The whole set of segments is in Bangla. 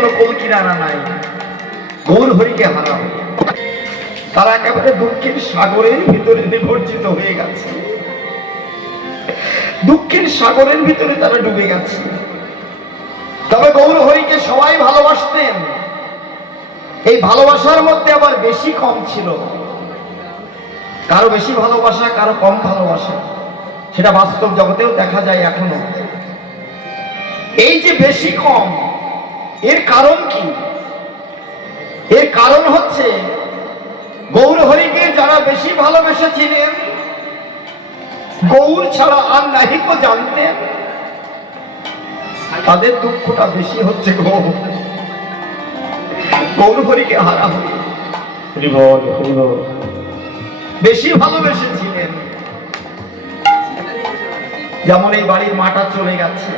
কোনো কোল কিনারা নাই। গৌর হরিকে হারাও। তারা একেবারে দুঃখের সাগরের ভিতরে নিমজ্জিত হয়ে গেছে। দুঃখের সাগরের ভিতরে তারা ডুবে গেছে। তবে গৌর হরিকে সবাই ভালোবাসতেন। এই ভালোবাসার মধ্যে আবার বেশি কম ছিল। কারও বেশি ভালোবাসা, কারও কম ভালোবাসা। সেটা বাস্তব জগতেও দেখা যায় এখনও। এই যে বেশি কম এর কারণ কি? এর কারণ হচ্ছে গৌর হরিকে যারা বেশি ভালোবেসেছিলেন গৌর ছাড়া আর নাহিকো জানতেন। তাদের দুঃখটা বেশি হচ্ছে গৌর গৌর হরিকে হারা বেশি ভালোবেসেছিলেন। যেমন এই বাড়ির মাটা চলে গেছে।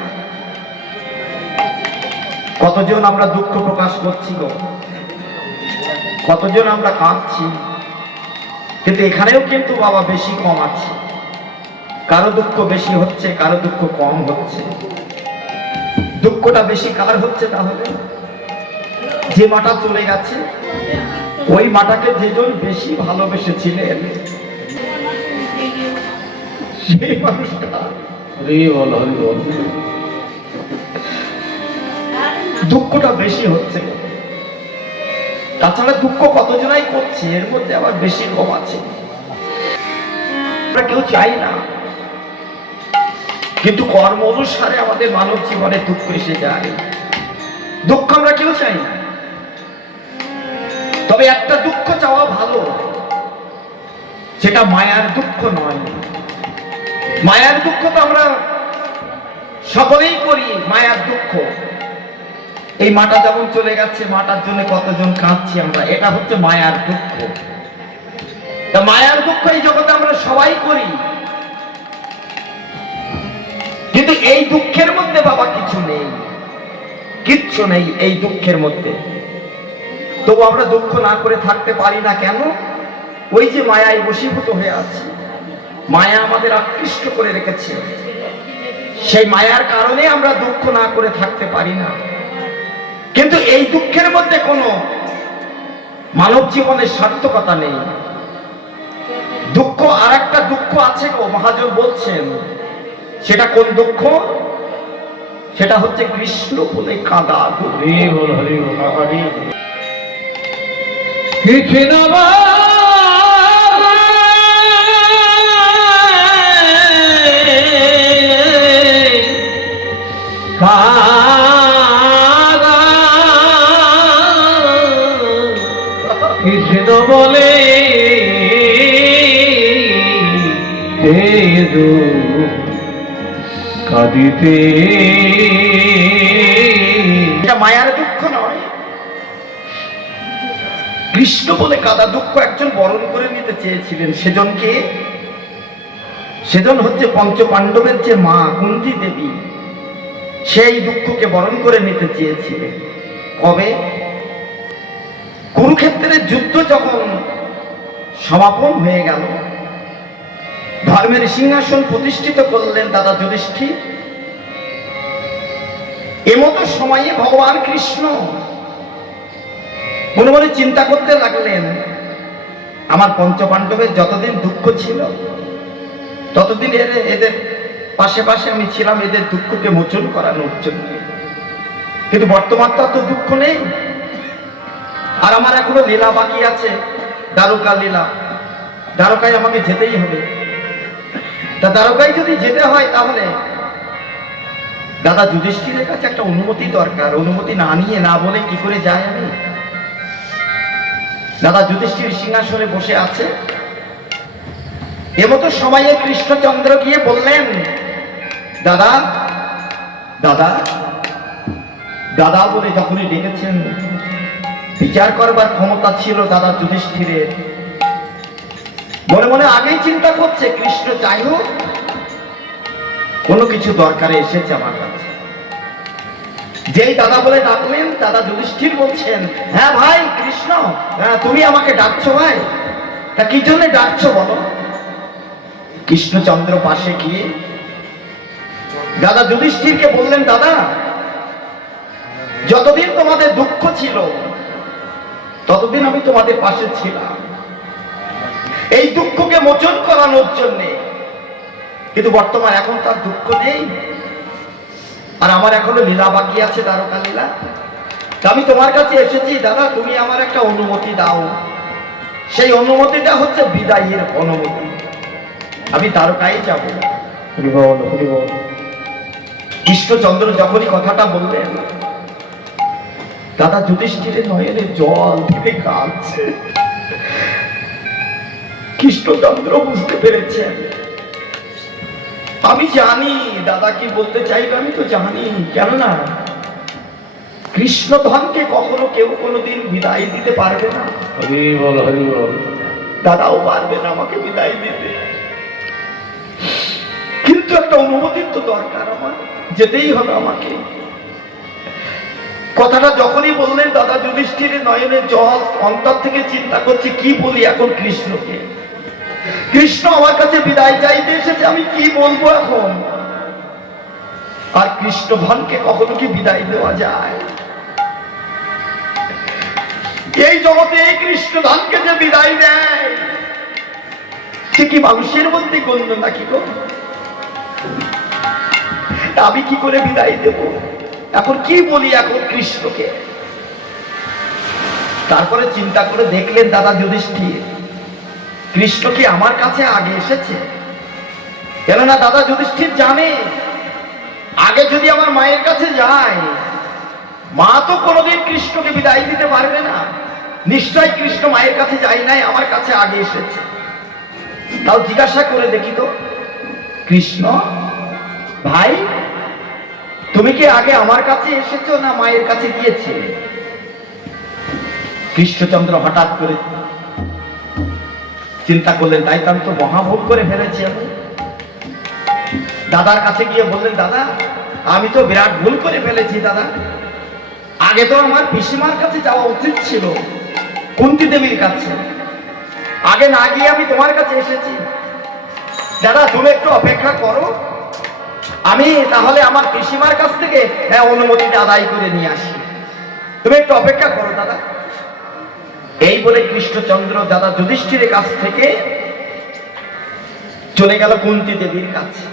কতজন আমরা দুঃখ প্রকাশ করছি গো? কতজন আমরা কাঁদছি? কিন্তু এখানেও কিন্তু বাবা বেশি কম আছে। কারও দুঃখ বেশি হচ্ছে, কারও দুঃখ কম হচ্ছে। দুঃখটা বেশি কার হচ্ছে তাহলে? যে মাটা চলে গেছে, ওই মাটাকে যেজন বেশি ভালোবেসেছিলেন, সেই মানুষটা। দুঃখটা বেশি হচ্ছে। তাছাড়া দুঃখ কতজনাই করছে, এর মধ্যে আবার বেশি কম আছে। কেউ চাই না। কিন্তু কর্ম অনুসারে আমাদের মানব জীবনে দুঃখ এসে যায়। দুঃখ আমরা কেউ চাই না। তবে একটা দুঃখ চাওয়া ভালো, সেটা মায়ার দুঃখ নয়। মায়ার দুঃখ তো আমরা সকলেই করি, মায়ার দুঃখ। এই মাটা যেমন চলে গেছে, মাটার জন্য কতজন কাঁদছি আমরা। এটা হচ্ছে মায়ার দুঃখ। মায়ার দুঃখ এই জগতে আমরা সবাই করি। কিন্তু এই দুঃখের মধ্যে বাবা কিছু নেই। কিচ্ছু নেই এই দুঃখের মধ্যে। তবু আমরা দুঃখ না করে থাকতে পারি না কেন? ওই যে মায়ায় বশীভূত হয়ে আছে। মায়া আমাদের আকৃষ্ট করে রেখেছে। সেই মায়ার কারণে আমরা দুঃখ না করে থাকতে পারি না। কিন্তু এই দুঃখের মধ্যে কোনো মানব জীবনের সার্থকতা নেই। দুঃখ আর একটা দুঃখ আছে গো মহাজন বলছেন সেটা কোন দুঃখ? সেটা হচ্ছে কৃষ্ণ বলে কাদা কৃষ্ণ এটা মায়ার দুঃখ নয়। কৃষ্ণ বলে কাদা দুঃখ একজন বরণ করে নিতে চেয়েছিলেন। সেজনকে সেজন হচ্ছে পঞ্চ পাণ্ডবের যে মা, কুন্তি দেবী। সেই দুঃখকে বরণ করে নিতে চেয়েছিলেন। কবে? কুরুক্ষেত্রের যুদ্ধ যখন সমাপন হয়ে গেল, ধর্মের সিংহাসন প্রতিষ্ঠিত করলেন দাদা যুধিষ্ঠির। এমতো সময়ে ভগবান কৃষ্ণ মনে মনে চিন্তা করতে লাগলেন, আমার পঞ্চপাণ্ডবের যতদিন দুঃখ ছিল, ততদিন এদের এদের পাশে পাশে আমি ছিলাম, এদের দুঃখকে মোচন করানোর জন্য। কিন্তু বর্তমান তো অত দুঃখ নেই। আর আমার এখনও লীলা বাকি আছে, দ্বারকা লীলা। দ্বারকায় আমাকে যেতেই হবে। তা দ্বারকায় যদি যেতে হয় তাহলে দাদা যুধিষ্ঠিরের কাছে একটা অনুমতি দরকার, অনুমতি না নিয়ে না বলে কি করে যায় আমি? দাদা যুধিষ্ঠির সিংহাসনে বসে আছে। এমতো সময়ে কৃষ্ণচন্দ্র গিয়ে বললেন, দাদা দাদা দাদা বলে যখনই ডেকেছেন, বিচার করবার ক্ষমতা ছিল দাদা যুধিষ্ঠিরের। মনে মনে আগেই চিন্তা করছে, কৃষ্ণ চাই হোক কোনো কিছু দরকারে এসেছে আমার কাছে। যেই দাদা বলে ডাকলেন দাদা যুধিষ্ঠির বলছেন হ্যাঁ ভাই কৃষ্ণ হ্যাঁ, তুমি আমাকে ডাকছো ভাই। তা কি জন্য ডাকছো বলো? কৃষ্ণচন্দ্র পাশে গিয়ে দাদা যুধিষ্ঠিরকে বললেন দাদা যতদিন তোমাদের দুঃখ ছিল ততদিন আমি তোমাদের পাশে ছিলাম। এই দুঃখকে মোচন করানোর জন্যে কিন্তু বর্তমান এখন তার দুঃখ নেই। আর আমার এখনও লীলা বাকি আছে দ্বারকা লীলা তা আমি তোমার কাছে এসেছি দাদা তুমি আমার একটা অনুমতি দাও। সেই অনুমতিটা হচ্ছে বিদায়ের অনুমতি। আমি দ্বারকায় যাব। কৃষ্ণচন্দ্র যখনই কথাটা বললেন দাদা যুধিষ্ঠিরের নয়নে জল থেকে কাঁদছে। কৃষ্ণচন্দ্র বুঝতে পেরেছেন আমি জানি দাদা কি বলতে চাইবে আমি তো জানি কেননা কৃষ্ণধনকে কখনো কেউ কোনোদিন বিদায় দিতে পারবে না। দাদাও পারবে না আমাকে বিদায় দিতে। কিন্তু একটা অনুমতির তো দরকার আমার যেতেই হবে আমাকে। কথাটা যখনই বললেন দাদা যুধিষ্ঠির নয়নে জল অন্তর থেকে চিন্তা করছে কি বলি এখন কৃষ্ণকে? কৃষ্ণ আমার কাছে বিদায় চাইতে এসেছে, আমি কি বলব এখন? আর কৃষ্ণ ধনকে কখনো কি বিদায় দেওয়া যায়? এই জগতে কৃষ্ণ ধনকে যে বিদায় দেয়, সে কি মানুষের মধ্যে গণ্য নাকি গো? আমি কি করে বিদায় দেব? এখন কি বলি এখন কৃষ্ণকে? তারপরে চিন্তা করে দেখলেন দাদা যুধিষ্ঠির। কৃষ্ণ কি আমার কাছে আগে এসেছে? কেননা দাদা যুধিষ্ঠির জানে, আগে যদি আমার মায়ের কাছে যায়, মা তো কোনোদিন কৃষ্ণকে বিদায় দিতে পারবে না। নিশ্চয় কৃষ্ণ মায়ের কাছে যায় নাই, আমার কাছে আগে এসেছে। তাও জিজ্ঞাসা করে দেখি তো, কৃষ্ণ, ভাই, তুমি কি আগে আমার কাছে এসেছ না মায়ের কাছে গিয়েছে? কৃষ্ণচন্দ্র হঠাৎ করে চিন্তা করলেন তাই তো মহাভুল করে ফেলেছি আমি। দাদার কাছে গিয়ে বললেন দাদা আমি তো বিরাট ভুল করে ফেলেছি দাদা। আগে তো আমার পিসিমার কাছে যাওয়া উচিত ছিল কুন্তি দেবীর কাছে। আগে না গিয়ে আমি তোমার কাছে এসেছি। দাদা তুমি একটু অপেক্ষা করো। আমি তাহলে আমার পিসিমার কাছ থেকে হ্যাঁ, অনুমতিটা আদায় করে নিয়ে আসি। তুমি একটু অপেক্ষা করো দাদা। এই বলে কৃষ্ণচন্দ্র দাদা যুধিষ্ঠিরের কাছ থেকে চলে গেল কুন্তি দেবীর কাছে।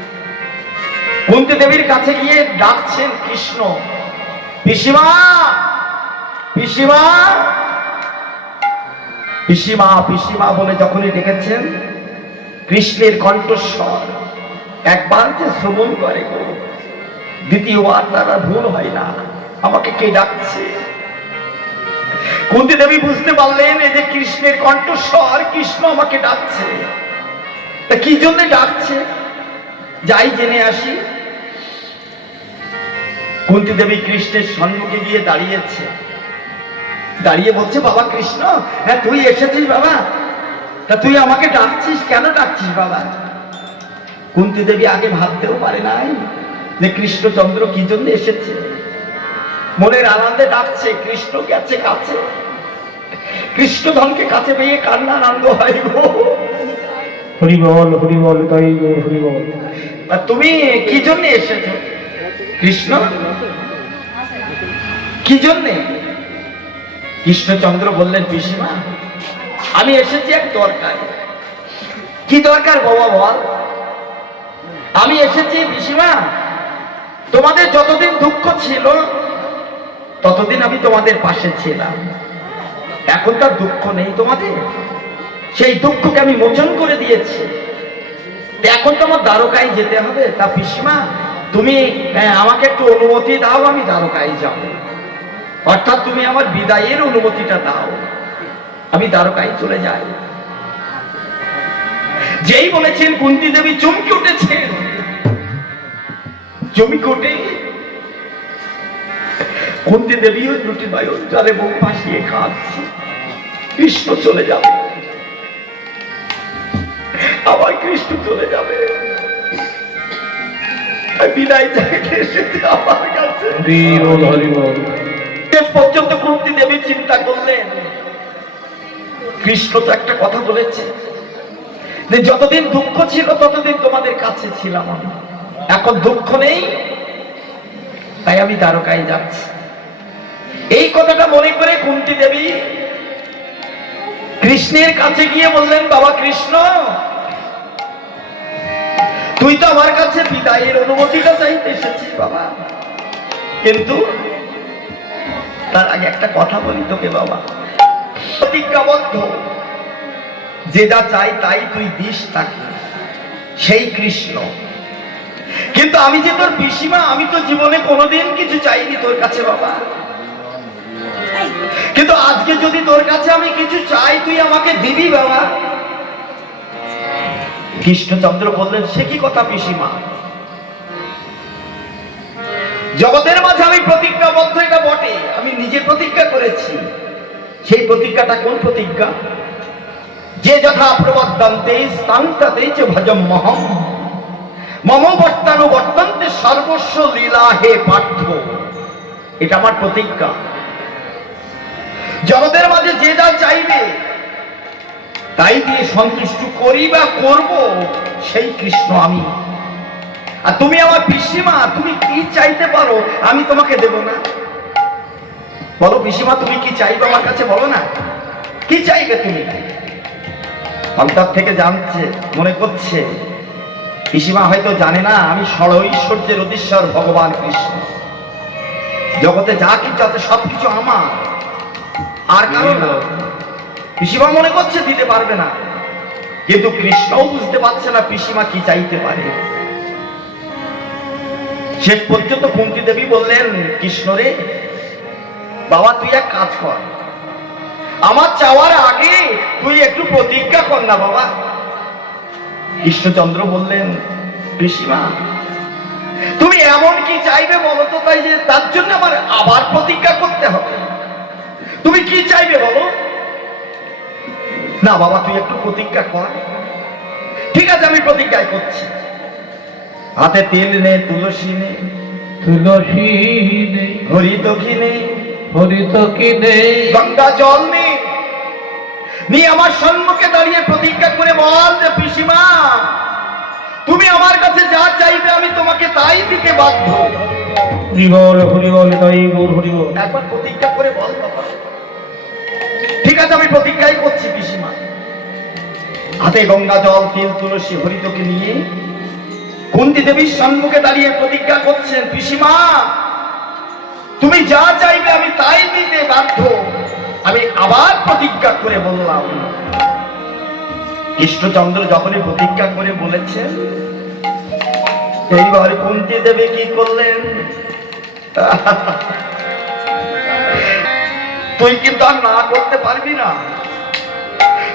কুন্তি দেবীর কাছে গিয়ে ডাকছেন, কৃষ্ণ, পিসিমা পিসিমা পিসিমা পিসিমা বলে যখনই ডেকেছেন, কৃষ্ণের কণ্ঠস্বর একবার যে শ্রবণ করে দ্বিতীয়বার তারা ভুল হয় না। আমাকে কে ডাকছে? কুন্তি দেবী বুঝতে পারলেন এই যে কৃষ্ণের কণ্ঠস্বর কৃষ্ণ আমাকে ডাকছে। তা কি জন্য ডাকছে? যাই জেনে আসি। কুন্তি দেবী কৃষ্ণের সম্মুখে গিয়ে দাঁড়িয়েছে? দাঁড়িয়ে বলছে, বাবা কৃষ্ণ হ্যাঁ তুই এসেছিস বাবা। তা তুই আমাকে ডাকছিস, কেন ডাকছিস বাবা? কুন্তি দেবী আগে ভাবতেও পারে নাই যে কৃষ্ণচন্দ্র কি জন্য এসেছে? মনের আনন্দে ডাকছে কৃষ্ণ গেছে কাছে। কৃষ্ণধনকে কাছে পেয়ে কান্না আনন্দ হয় গো। হরি বল হরি বল তাই গৌর হরি তুমি কি জন্য এসেছ? কৃষ্ণ? কি জন্যে? কৃষ্ণচন্দ্র বললেন পিসিমা আমি এসেছি এক দরকার। কি দরকার বাবা বল? আমি এসেছি পিসিমা তোমাদের যতদিন দুঃখ ছিল ততদিন আমি তোমাদের পাশে ছিলাম। এখন তার দুঃখ নেই তোমাদের? সেই দুঃখকে আমি মোচন করে দিয়েছি। এখন তো আমার দ্বারকায় যেতে হবে। তা পিসমা তুমি আমাকে একটু অনুমতি দাও, আমি দ্বারকায় যাব। অর্থাৎ তুমি আমার বিদায়ের অনুমতিটা দাও। আমি দ্বারকায় চলে যাই। যেই বলেছেন কুন্তি দেবী, চমকে উঠেছেন। চমকে উঠে কুন্তি দেবীও দুটি বায়ু জলে মুখ ভাসিয়ে কাঁদছে। কৃষ্ণ চলে যাবে। আবার কৃষ্ণ চলে যাবে। আর বিদায় চাইতে এসেছে আমার কাছে। হরি বল হরি বল শেষ পর্যন্ত কুন্তি দেবী চিন্তা করলেন কৃষ্ণ তো একটা কথা বলেছে যে যতদিন দুঃখ ছিল ততদিন তোমাদের কাছে ছিলাম আমি। এখন দুঃখ নেই তাই আমি দ্বারকায় যাচ্ছি। এই কথাটা মনে করে কুন্তি দেবী কৃষ্ণের কাছে গিয়ে বললেন, বাবা কৃষ্ণ, তুই তো আমার কাছে বিদায়ের অনুমতিটা চাইতে এসেছিস, বাবা। কিন্তু তার আগে একটা কথা বলি তোকে, বাবা। প্রতিজ্ঞাবদ্ধ যে যা চাই তাই তুই দিস তাকে, সেই কৃষ্ণ। কিন্তু আমি যে তোর পিসিমা, আমি তো জীবনে কোনোদিন কিছু চাইনি তোর কাছে, বাবা। কিন্তু আজকে যদি তোর কাছে আমি কিছু চাই, তুই আমাকে দিবি বাবা? কৃষ্ণচন্দ্র বললেন, সে কি কথা পিসিমা? জগতের মাঝে আমি প্রতিজ্ঞাবদ্ধ, এটা বটে। আমি নিজে প্রতিজ্ঞা করেছি। সেই প্রতিজ্ঞাটা কোন প্রতিজ্ঞা? যে যথা প্রবর্তন্তে স্থানটাতে যে ভজম মহম। মম বর্তানু বর্তন্তে সর্বস্ব লীলা হে পার্থ। এটা আমার প্রতিজ্ঞা। জগতের মাঝে যে যা চাইবে, তাই দিয়ে সন্তুষ্ট করি বা করব, সেই কৃষ্ণ আমি। আর তুমি আমার পিসিমা, তুমি কি চাইতে পারো, আমি তোমাকে দেব না। বলো পিসিমা, তুমি কি চাইবে আমার কাছে, বলো না। কি চাইবে তুমি? অন্তর থেকে জানছে, মনে করছে। পিসিমা হয়তো জানে না, আমি ষড় ঐশ্বর্যের অধীশ্বর ভগবান কৃষ্ণ। জগতে যা কিছু আছে, সবকিছু আমার। আর কারণ পিসিমা মনে করছে দিতে পারবে না। কিন্তু কৃষ্ণও বুঝতে পারছে না পিসিমা কি চাইতে পারে। শেষ পর্যন্ত কুন্তি দেবী বললেন, কৃষ্ণ রে, বাবা, তুই এক কাজ কর। আমার চাওয়ার আগে তুই একটু প্রতিজ্ঞা কর না, বাবা। কৃষ্ণচন্দ্র বললেন, পিসিমা, তুমি এমন কি চাইবে বলো তো, তাই যে তার জন্য আমার আবার প্রতিজ্ঞা করতে হবে। তুমি কি চাইবে বলো? না বাবা তুই একটু প্রতিজ্ঞা কর। ঠিক আছে আমি প্রতিজ্ঞায় করছি। হাতে তেল নে তুলসী নে তুলসী নেই হরি দক্ষি নে হরিত কি নেই গঙ্গা জল নে। নিয়ে আমার সম্মুখে দাঁড়িয়ে প্রতিজ্ঞা করে বল যে পিসিমা তুমি আমার কাছে যা চাইবে আমি তোমাকে তাই দিতে বাধ্য। প্রতিজ্ঞা করে বল ঠিক আছে, আমি প্রতিজ্ঞাই করছি হাতে গঙ্গা জল, তিল, তুলসী, হরিতকে নিয়ে কুন্তি দেবীর সম্মুখে দাঁড়িয়ে প্রতিজ্ঞা করছেন, পিসিমা, তুমি যা চাইবে আমি তাই দিতে বাধ্য। আমি আবার প্রতিজ্ঞা করে বললাম। কৃষ্ণচন্দ্র যখনই প্রতিজ্ঞা করে বলেছেন, এইবার কুন্তি দেবী কি করলেন? তুই কিন্তু আর না করতে পারবি না।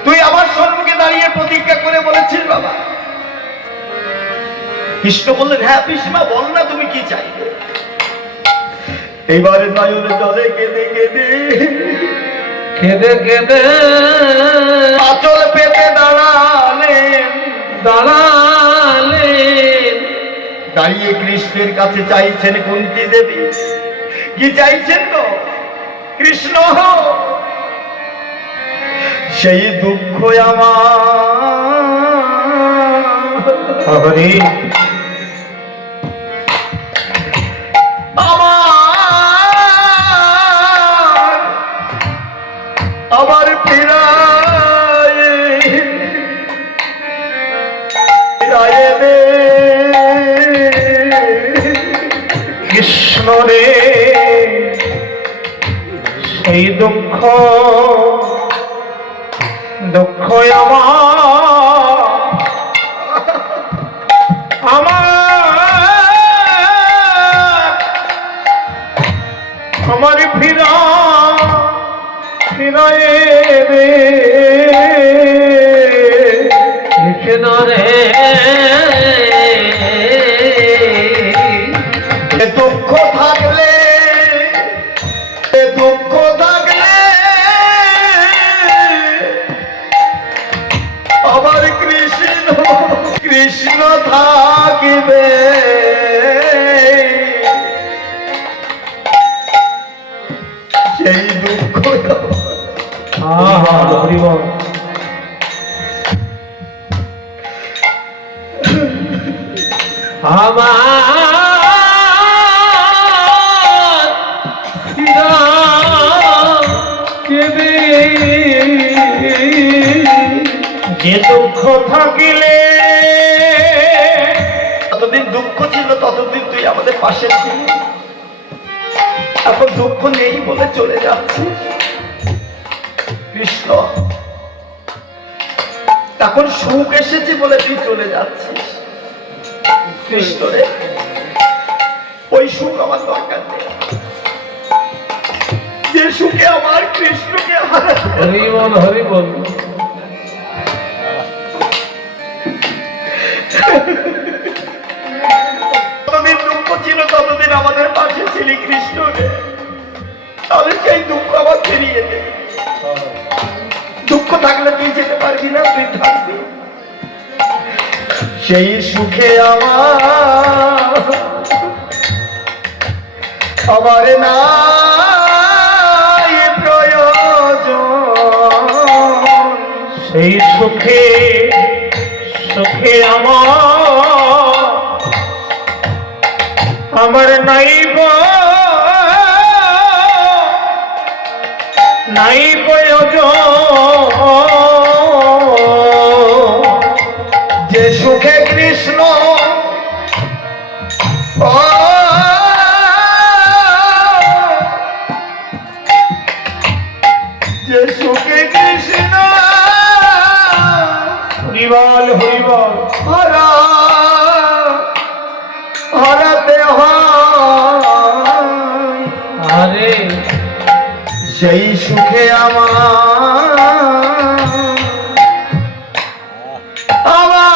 তুই আমার সম্মুখে দাঁড়িয়ে প্রতিজ্ঞা করে বলেছিস বাবা। কৃষ্ণ বললেন হ্যাঁ পিসিমা বল না তুমি কি চাই এইবারে নয়ন জলে কেঁদে কেঁদে কেঁদে কেঁদে আচল পেতে দাঁড়ালেন। দাঁড়ালে দাঁড়িয়ে কৃষ্ণের কাছে চাইছেন কুন্তি দেবী। কি চাইছেন তো? কৃষ্ণ সেই দুঃখ আমার। ফিরায় রে কৃষ্ণ রে দুঃখ থাকলে দুঃখ থাকলে আবার কৃষ্ণ কৃষ্ণ থাকিবে। আমার যে দুঃখ থাকিলে যতদিন দুঃখ ছিল ততদিন তুই আমাদের পাশে ছিলি এখন দুঃখ নেই বলে চলে যাচ্ছিস কৃষ্ণ এখন সুখ এসেছে বলে তুই চলে যাচ্ছিস। কৃষ্ণ রে ওই সুখ আমার দরকার নেই। যে সুখে আমার কৃষ্ণকে হরি বল হরি বল। দুঃখ ছিল ততদিন আমাদের পাশে ছিলি কৃষ্ণ তাহলে সেই দুঃখ আবার ফিরিয়ে দে। দুঃখ থাকলে তুই যেতে পারবি না তুই থাকবি। সেই সুখে আমার আমার নাই প্রয়োজন। সেই সুখে সুখে আমার আমার নাইব নাই প্রয়োজন। সেই সুখে আমার আমার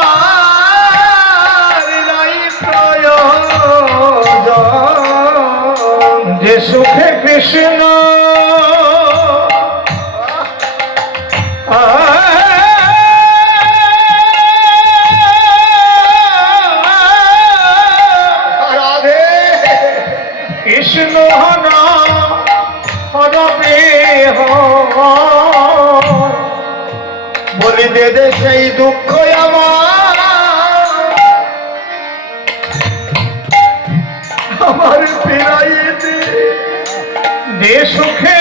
যে সুখে কৃষ্ণ দে সেই দুঃখ আমার। আমার দে সুখে